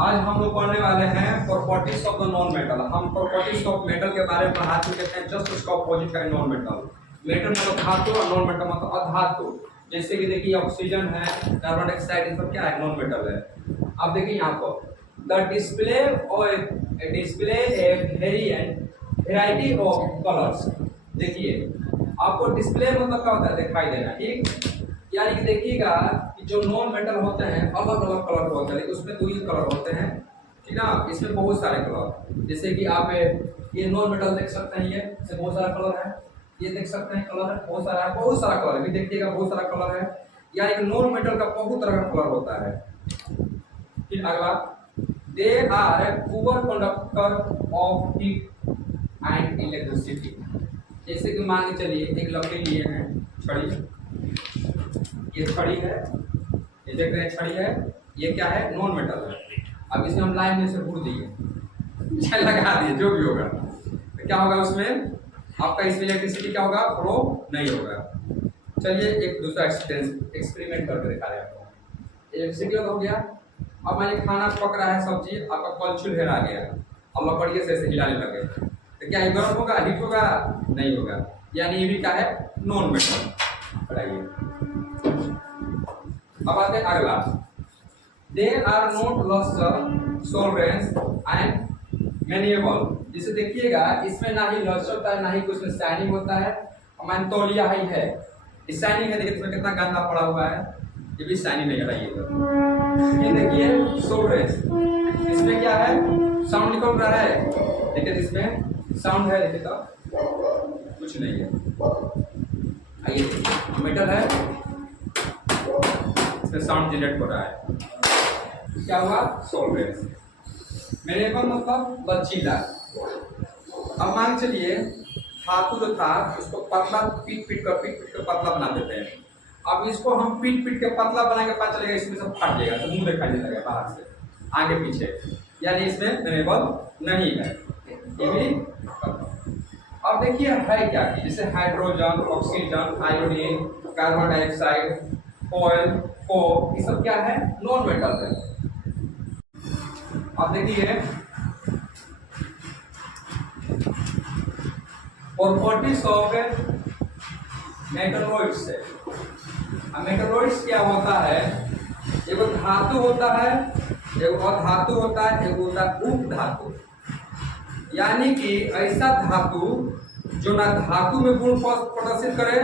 आज हम लोग पढ़ने वाले हैं properties of the non metal. हम प्रॉपर्टीज ऑफ मेटल के बारे में पढ़ा चुके हैं, जस्ट उसका ऑपोजिट है नॉन मेटल। मेटल मतलब धातु और नॉन मेटल मतलब अधातु। जैसे कि देखिए ऑक्सीजन है, कार्बन डाइऑक्साइड, ये सब क्या है? नॉन मेटल है। अब देखिए यहाँ पर द डिस्प्ले और display a variety of colours. देखिए आपको डिस्प्ले मतलब क्या होता है? दिखाई देना, ठीक। यानी कि देखिएगा कि जो नॉन मेटल होते हैं अलग अलग कलर होते हैं, लेकिन उसमें दो ही कलर होते हैं, ठीक ना। इसमें बहुत सारे कलर, जैसे कि आप ये नॉन मेटल देख सकते हैं, ये इसमें बहुत सारा कलर है। ये देख सकते हैं कलर है, बहुत सारा है, बहुत सारा कलर है। भी देखिएगा बहुत सारा कलर है। यानी कि नॉन मेटल का बहुत तरह का कलर होता है। फिर अगला, they are poor conductor of heat and electricity. जैसे कि मान के चलिए एक लकड़ी लिए हैं, छड़ी, ये छड़ी है, ये देख रहे हैं छड़ी है, ये क्या है? नॉन मेटल है। अब इसे हम लाइन में से भूल दिए लगा दिए, जो भी होगा तो क्या होगा उसमें? आपका इसमें इलेक्ट्रिसिटी क्या होगा? फ्लो नहीं होगा। चलिए एक दूसरा एक्सपेरिमेंट करके दिखा रहे हैं आपको। इलेक्ट्रिसिटी हो गया। अब मैंने खाना पक रहा है, सब्जी, आपका कलछुल हेरा गया और लकड़िए से ऐसे हिलाने लगे, तो क्या ये गर्म होगा? हीट होगा? नहीं होगा। यानी ये भी क्या है? Non metal. बताइए। अब आते हैं अगला, they are not lustre, solvents and malleable. जिसे देखिएगा इसमें ना ही लस्टर होता है, ना ही कुछ में शाइनिंग होता है। हमारे तौलिया ही है, इस शाइनिंग है, देखिए इसमें कितना गंदा पड़ा हुआ है, ये भी शाइनिंग नहीं लगाइएगा। ये देखिए सॉल्वेंट्स, इसमें क्या है? साउंड निकल रहा है, देखिए इसमें साउंड है, देखिए तो कुछ नहीं है। आइए मेटल है, इसमें साउंड जनरेट हो रहा है, क्या हुआ? सॉल्वेंट्स। मेनिएबल मतलब लचीला। अब मान चलिए धातु जो था उसको पतला पीट पीट कर पतला बना देते हैं। अब इसको हम पीट पीट के पतला बनाएंगे, पता चलेगा इसमें सब फट जाएगा, तो मुंह दिखाई देने लगेगा बाहर से आगे पीछे, यानी इसमें मेनिएबल नहीं है। ये भी। अब देखिए है क्या कि जैसे hydrogen, oxygen, iodine, carbon dioxide, oil, Coke, ये सब क्या है? नॉन मेटल है। अब देखिए प्रॉपर्टीज ऑफ मेटलॉइड्स है। अब मेटलॉइड्स क्या होता है? एगो धातु होता है, एगो अधातु होता है, एगो होता है उपधातु। यानी कि ऐसा धातु जो ना धातु में गुण प्रदर्शित करे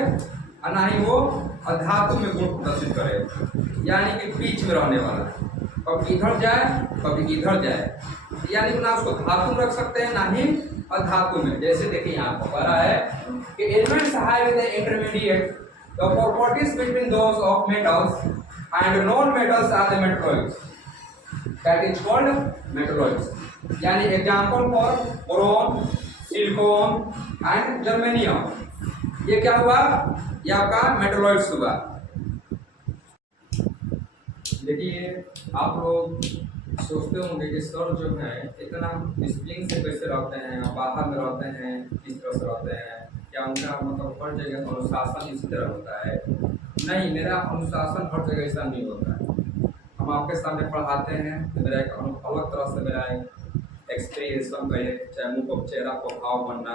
और ना ही वो अधातु में गुण प्रदर्शित करे, यानी कि बीच में रहने वाला, कभी इधर जाए कभी इधर जाए। यानी कि ना उसको धातु में रख सकते हैं ना ही अधातु में। जैसे देखिए यहाँ पर कह रहा है कि elements have the intermediate the properties between those of metals and non metals are the metalloids, that is called metalloids. यानी example for boron, silicon and germanium, ये क्या हुआ? ये आपका मेटलॉइड्स हुआ। देखिए आप लोग सोचते होंगे कि सर जो है इतना डिसिप्लिन से कैसे रहते हैं, बाहर में रहते हैं, किस तरह से रहते हैं, क्या उनका मतलब हर जगह अनुशासन इसी तरह होता है? नहीं, मेरा अनुशासन हर जगह ऐसा नहीं होता है। हम आपके सामने पढ़ाते हैं तो मेरा एक अलग तरह से मेरा एक एक्सप्रेशन कहे, चाहे मुँह को चेहरा को भाव बनना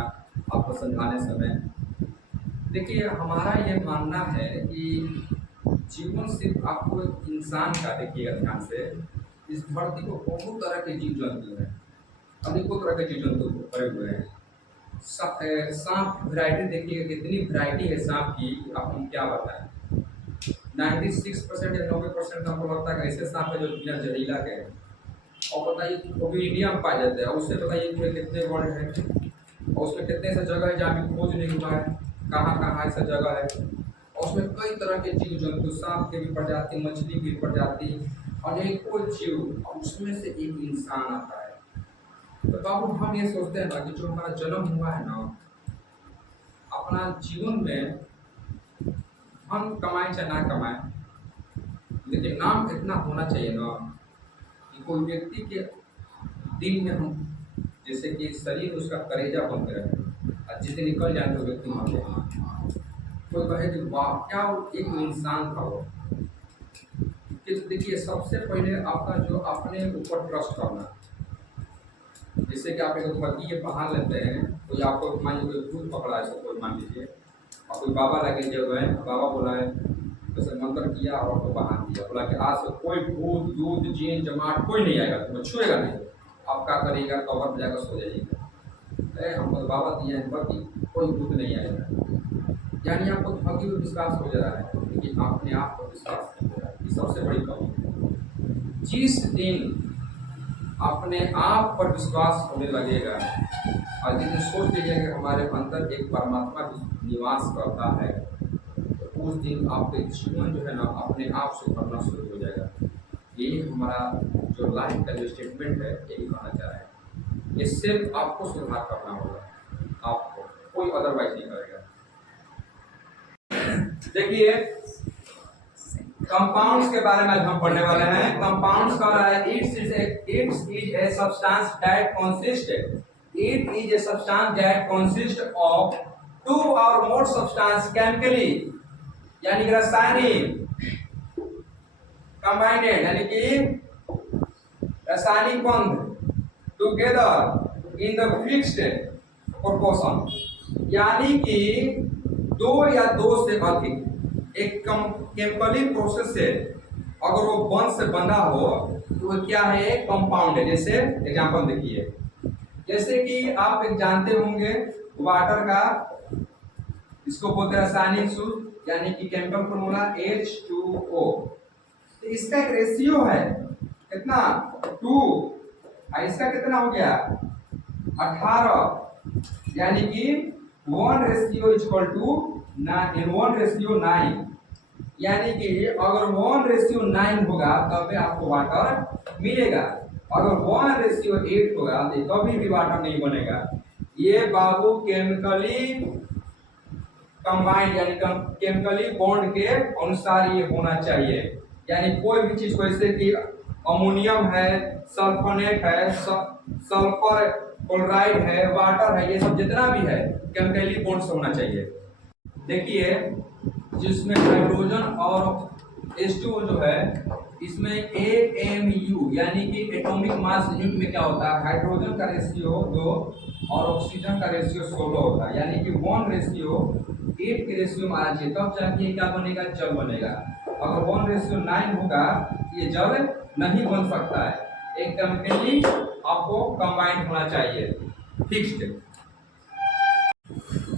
आपको समझाने समय। देखिए हमारा ये मानना है कि जीवन सिर्फ आपको इंसान का, देखिएगा ध्यान से, इस धरती को बहुत तरह के जीव जंतु हैं, अनेकों तरह के जीव जंतु भरे हुए हैं। सांप वैरायटी देखिएगा, कितनी वैरायटी है सांप की, आप हम क्या बताएं। 96% या 90% हमको लगता है ऐसे सांप है जो बिना जहरीला के हैं। और बताइए वो भी इंडिया में पाए जाते हैं। उससे बताइए कि कितने वर्ल्ड है और उसमें कितने ऐसे जगह है जहाँ भी खोज नहीं हुआ है, कहाँ कहाँ ऐसा जगह है। और उसमें कई तरह के जीव जंतु, सांप के भी प्रजाति, मछली की प्रजाति, अनेकों जीव, और उसमें से एक इंसान आता है। तो तब हम ये सोचते हैं ना कि जो हमारा जन्म हुआ है ना, अपना जीवन में हम कमाएं चाहे ना कमाएं, लेकिन नाम इतना होना चाहिए ना कि कोई व्यक्ति के दिल में हम, जैसे कि शरीर उसका कलेजा बन के रहे, और जिस दिन निकल जाए तो व्यक्ति मर जाए, कोई कहे कि वाह क्या एक इंसान था वो। कि देखिए सबसे पहले आपका जो अपने ऊपर ट्रस्ट करना, जैसे कि आप एक धरती बांध लेते हैं, कोई आपको मान लीजिए कोई भूत पकड़ा है, कोई मान लीजिए और कोई बाबा लगे जो है, बाबा बोला है जैसे मंत्र किया और आपको बांध दिया, बोला कि आज से कोई भूत दूध जीन जमाट कोई नहीं आएगा, तुम्हें छुएगा नहीं। आप क्या करिएगा, कवर में जाकर सो जाइएगा, अरे हमको तो बाबा दिया है पति, कोई भूत नहीं आएगा। यानी आपको धरती पर विश्वास हो जा रहा है, लेकिन अपने आप पर विश्वास नहीं हो रहा है। ये सबसे बड़ी कमी है। जिस दिन अपने आप पर विश्वास होने लगेगा और जिस दिन सोच लीजिएगा कि हमारे अंदर एक परमात्मा निवास करता है, तो उस दिन आपके जीवन जो है ना अपने आप से करना शुरू हो जाएगा। यही हमारा जो लाइफ का जो स्टेटमेंट है, यही कहना चाह रहा है। ये सिर्फ आपको सुधार करना होगा, आपको, कोई अदरवाइज नहीं करेगा। देखिए कंपाउंड्स के बारे में हम पढ़ने वाले हैं। कंपाउंड्स का है it's is a substance that consist of two or more substance chemically, यानी रासायनिक कंबाइंडेड, यानी कि रासायनिक बंध together in the fixed proportion, यानी कि दो या दो से अधिक एक केमिकली प्रोसेस से अगर वो बंध से बंधा हो तो वो क्या है, कंपाउंड है। जैसे एग्जांपल देखिए, जैसे कि आप एक जानते होंगे वाटर का, इसको बोलते हैं रासायनिक सूत्र, यानी कि केमिकल फॉर्मूला H2O। तो इसका एक रेशियो है कितना, 2, और इसका कितना हो गया 18, यानी कि 1:9, यानी कि अगर 1:9 होगा तब आपको वाटर मिलेगा, अगर 1:8 होगा तो कभी भी वाटर नहीं बनेगा। ये बाबू केमिकली कंबाइंड यानी केमिकली बॉन्ड के अनुसार ये होना चाहिए। यानी कोई भी चीज को, जैसे कि अमोनियम है, सल्फोनेट है, सल्फर क्लोराइड है, वाटर है, ये सब जितना भी है केमिकली बॉन्ड से होना चाहिए। देखिए जिसमें हाइड्रोजन और H2O जो है, इसमें AMU यानी कि एटॉमिक मास यूनिट में क्या होता है, हाइड्रोजन का रेशियो 2 और ऑक्सीजन का रेशियो 16 होता है, यानी कि 1:8 के रेशियो में आना चाहिए, तब जाके क्या बनेगा, जल बनेगा। अगर 1:9 होगा ये जल नहीं बन सकता है। एक केमिकली आपको कंबाइंड होना चाहिए, फिक्स्ड।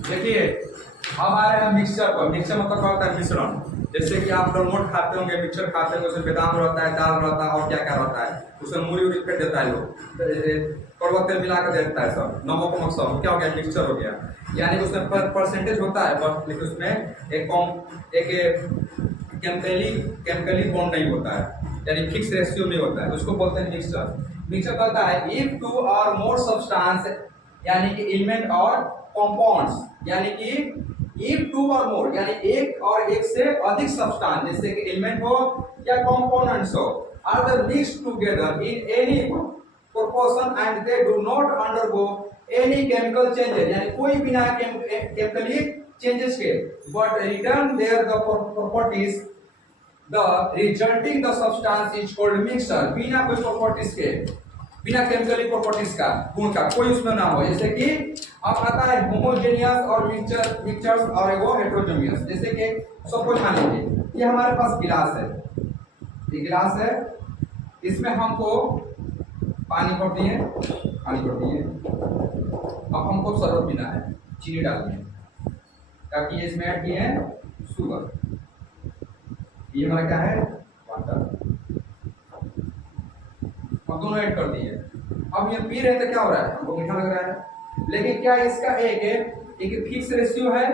देखिए अब आ रहे हैं मिक्सचर पर। मिक्सचर मतलब क्या होता है, मिश्रण। जैसे कि आप लोग नोट खाते होंगे, मिक्सचर खाते होंगे, उसमें बादाम रहता है, दाल रहता है और क्या क्या रहता है, उसमें मूली उड़ी फेंट देता है लोग, कड़वा तेल मिला कर देता है, सब नमक वमक सब, क्या हो गया, मिक्सचर हो गया। यानी उसमें परसेंटेज होता है बस, लेकिन उसमें एक केमिकली बॉन्ड नहीं होता है, यानी फिक्स रेशियो नहीं होता है, उसको बोलते हैं मिक्सचर। मिक्सचर कहता है इफ 2 और मोर सब्सटेंस, यानी कि एलिमेंट और कंपाउंड्स, यानी कि इफ 2 और मोर यानी एक और एक से अधिक सब्सटेंस, जैसे कि एलिमेंट हो या कंपोनेंट्स हो, are the mixed together in any proportion and they do not undergo any chemical changes, यानी कोई बिना केमिकली चेंजेस के, but retain their the properties, the resulting the substance is called mixture. बिना कोई properties के, बिना chemically properties का, गुण का कोई उसमें ना हो। जैसे कि अब आता है होमोजेनियस और मिक्सचर्स और एगो हेटेरोजेनियस। जैसे कि सपोज मान लीजिए ये हमारे पास गिलास है, ये गिलास है, इसमें हमको पानी भर दिए, अब हमको शरबत पीना है, चीनी डाल दिए, ताकि इसमें ऐड किए हैं शुगर, ये हमारा क्या है, वाटर, अब दोनों ऐड कर दिए। अब ये पी रहे थे, क्या हो रहा है, हमको मीठा लग रहा है, लेकिन क्या इसका एक फिक्स रेशियो है,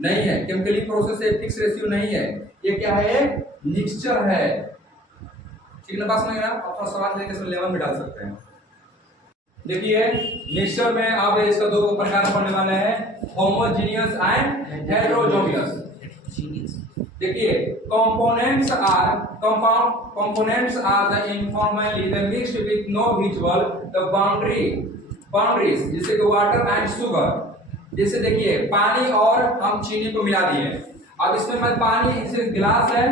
नहीं है, केमिकली प्रोसेस से फिक्स रेशियो नहीं है, ये क्या है, मिक्सचर है। ठीक है, बात समझ रहा है? आप थोड़ा सवाल देके इसमें लेवल में डाल सकते हैं। देखिए मिक्सचर में आप इसका दो प्रकार पढ़ने वाले हैं, होमोजेनियस एंड हेटेरोजेनियस। देखिए components are the informally the mixed with no visual the boundaries, जैसे कि वाटर एंड शुगर। जैसे देखिए पानी और हम चीनी को मिला दिए, अब इसमें मैं पानी, इसे गिलास है,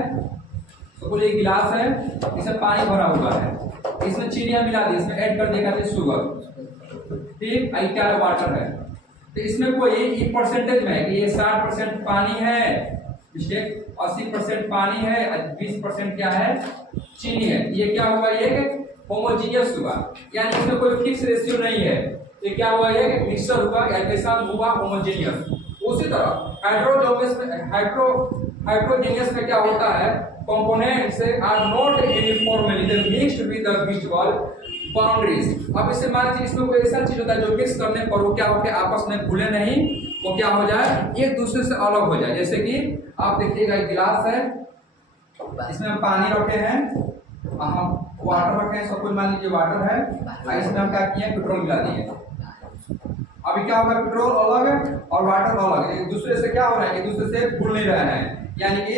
सपोज एक गिलास है, इसमें पानी भरा हुआ है, इसमें चीनियां मिला दी, इसमें ऐड कर देगा शुगर, ठीक, आई क्या वाटर है। तो इसमें कोई परसेंटेज में है कि ये 60% पानी है, 80% पानी है, 20% क्या है, चीनी है। ये क्या हुआ, ये होमोजीनियस हुआ, यानी इसमें कोई फिक्स रेशियो नहीं है। ये क्या हुआ, ये मिक्सचर हुआ या कैसा हुआ, होमोजीनियस। उसी तरह हाइड्रोजीनियस में क्या होता है, components are not uniformly they mixed with the visual boundaries. अब इससे मान लीजिए इसमें कोई ऐसा चीज होता है जो मिक्स करने पर वो क्या हो के आपस में घुले नहीं, वो क्या हो जाए, एक दूसरे से अलग हो जाए। जैसे कि आप देखिएगा एक गिलास है, इसमें हम पानी रखे हैं, हम वाटर रखे हैं, सब कुछ मान लीजिए वाटर है, इसमें हम क्या किए, पेट्रोल मिला दिए। अभी क्या होगा, पेट्रोल अलग और वाटर अलग, एक दूसरे से क्या हो रहा है, एक दूसरे से घुल नहीं रहे हैं, यानी कि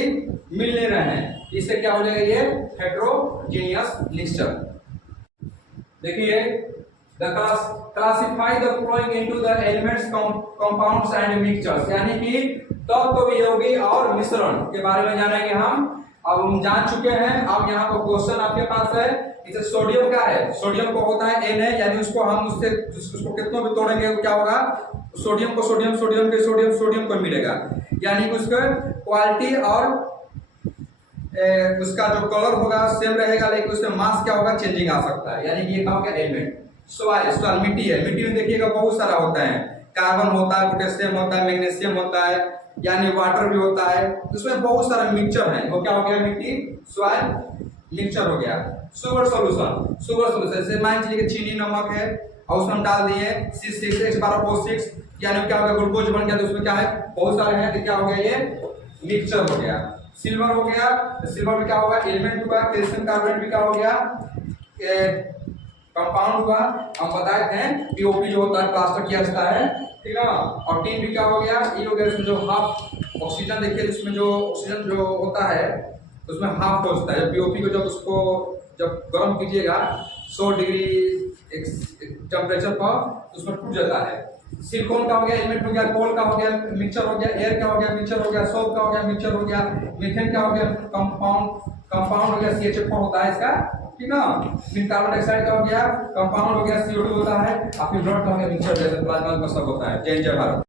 मिल नहीं रहे हैं। इससे क्या हो जाएगा, ये हेटेरोजेनियस मिक्सचर। देखिए classify the flowing into the elements compounds and mixtures, यानी कि तत्व वियोगी और मिश्रण के बारे में जानेंगे हम। अब हम जान चुके हैं, अब यहाँ पर क्वेश्चन आपके पास है, इसे सोडियम क्या है, सोडियम को होता है Na, यानी उसको हम उसको कितनों भी तोड़ेंगे तो क्या होगा, सोडियम को सोडियम, सोडियम के सोडियम, सोडियम को मिलेगा, यानी कि उसका क्वालिटी और उसका जो कलर होगा सेम रहेगा, लेकिन उसमें मास क्या होगा, चेंजिंग आ सकता है, यानी कि ये क्या होगा, एलिमेंट। सॉइल मिट्टी है, मिट्टी में देखिएगा बहुत सारा होता है, कार्बन होता है, पोटेशियम होता है, मैग्नीशियम होता है, यानी वाटर भी होता है, उसमें बहुत सारा मिक्सचर है, वो क्या हो गया, मिट्टी, सॉइल मिक्सचर हो गया। शुगर सॉल्यूशन जैसे मान लीजिए कि चीनी नमक है और उसमें हम डाल दिए C6H12O6, यानी क्या हो गया, ग्लूकोज बन गया, तो उसमें क्या है, बहुत सारे हैं, तो क्या हो गया, ये मिक्सचर हो गया। सिल्वर हो गया, सिल्वर में क्या होगा, एलिमेंट हुआ, कैल्शियम कार्बोनेट भी क्या हो गया, कंपाउंड हुआ। हम बताए थे पीओपी जो होता है प्लास्टर किया जाता है, ठीक है। और टीन भी क्या हो गया, ये हो गया, इसमें जो हाफ ऑक्सीजन देखिए, इसमें जो ऑक्सीजन जो होता है उसमें हाफ पहुंचता है। पीओपी को जब गर्म कीजिएगा 100 डिग्री टेम्परेचर पर, तो उसमें टूट जाता है। सिलिकॉन का हो गया, एलिमेंट हो गया, कोल का हो गया, मिक्सचर हो गया, एयर का हो गया, मिक्सचर हो गया, सोप का हो गया, मिक्सचर हो गया, मीथेन का हो गया, कंपाउंड हो गया, CH4 होता है इसका, ठीक ना। फिर कार्बन डाइऑक्साइड का हो गया, कंपाउंड हो गया, CO2 होता है, और फिर ब्लड का हो गया, मिक्सचर जैसे प्लाज्मा का सब होता है। जय जय भारत।